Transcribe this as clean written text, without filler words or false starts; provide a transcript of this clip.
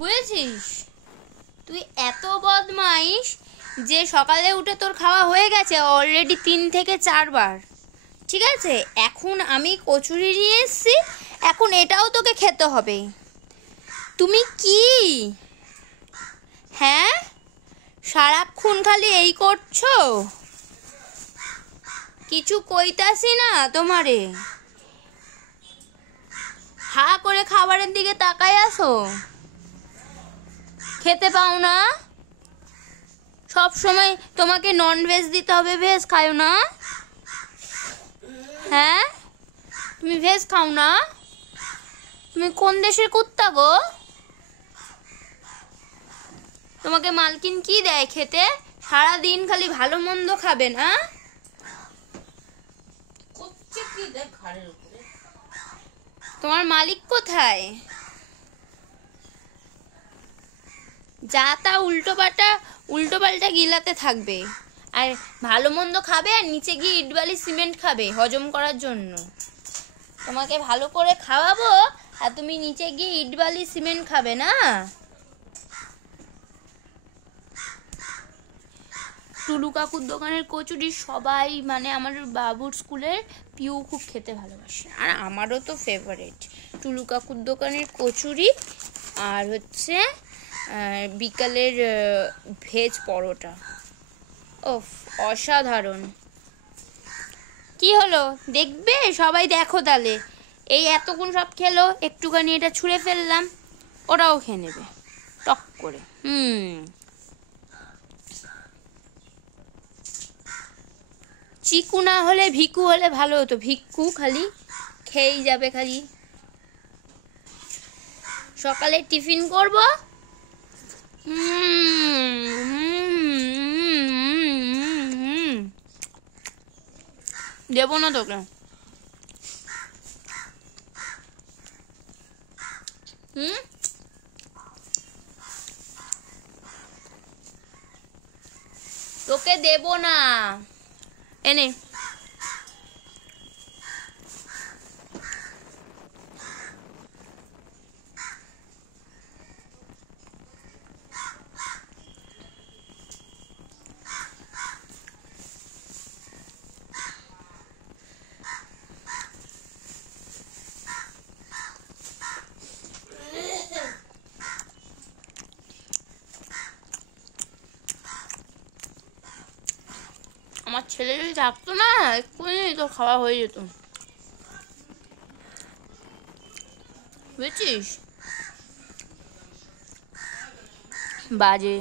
বুঝেছিস? তুই এত বদমাইশ যে সকালে উঠে তোর খাওয়া হয়ে গেছে অলরেডি 3 থেকে 4 বার। ঠিক আছে, এখন আমি কচুরি নিয়ে এসেছি, এখন এটাও তোকে খেতে হবে। তুমি কি হ্যাঁ সারাক্ষণ খালি এই করছো? কিছু কইতাছি না তোমারে? হা করে খাবারের দিকে তাকাই আসো, খেতে পাও না? সব সময় তোমাকে ননভেজ দিতে হবে, ভেজ খাও না? হ্যাঁ, তুমি ভেজ খাও না? তুমি কোন দেশের কুত্তা গো? তোমাকে মালকিন কি দেয় খেতে? সারাদিন খালি ভালো মন্দ খাবে না? তোমার মালিক কোথায়? যা তা উল্টো পাল্টা গিলাতে থাকবে, আর ভালো মন্দ খাবে, আর নিচে গিয়ে ইটবালি সিমেন্ট খাবে হজম করার জন্য। তোমাকে ভালো করে খাওয়াবো আর তুমি নিচে গিয়ে ইটবালি সিমেন্ট খাবে না? টুলু কাকুর দোকানের কচুরি সবাই, মানে আমার বাবুর স্কুলের পিউ খুব খেতে ভালোবাসে, আর আমারও তো ফেভারিট টুলু কাকুর দোকানের কচুরি। আর হচ্ছে বিকালের ভেজ পরোটা, ওফ অসাধারণ। কি হলো দেখবে? সবাই দেখো তাহলে। এই এতক্ষণ সব খেলো, একটুখানি এটা ছুঁড়ে ফেললাম, ওরাও খেয়ে নেবে টক করে। চিকু না হলে ভিকু হলে ভালো হতো। ভিক্ষু খালি খেয়েই যাবে, খালি সকালে টিফিন করব। দেবো না তোকে। তোকে দেবো না, এনে। আমার ছেলে যদি থাকতো না, এক্ষুনি তোর খাওয়া হয়ে যেত, বুঝছিস? বাজে।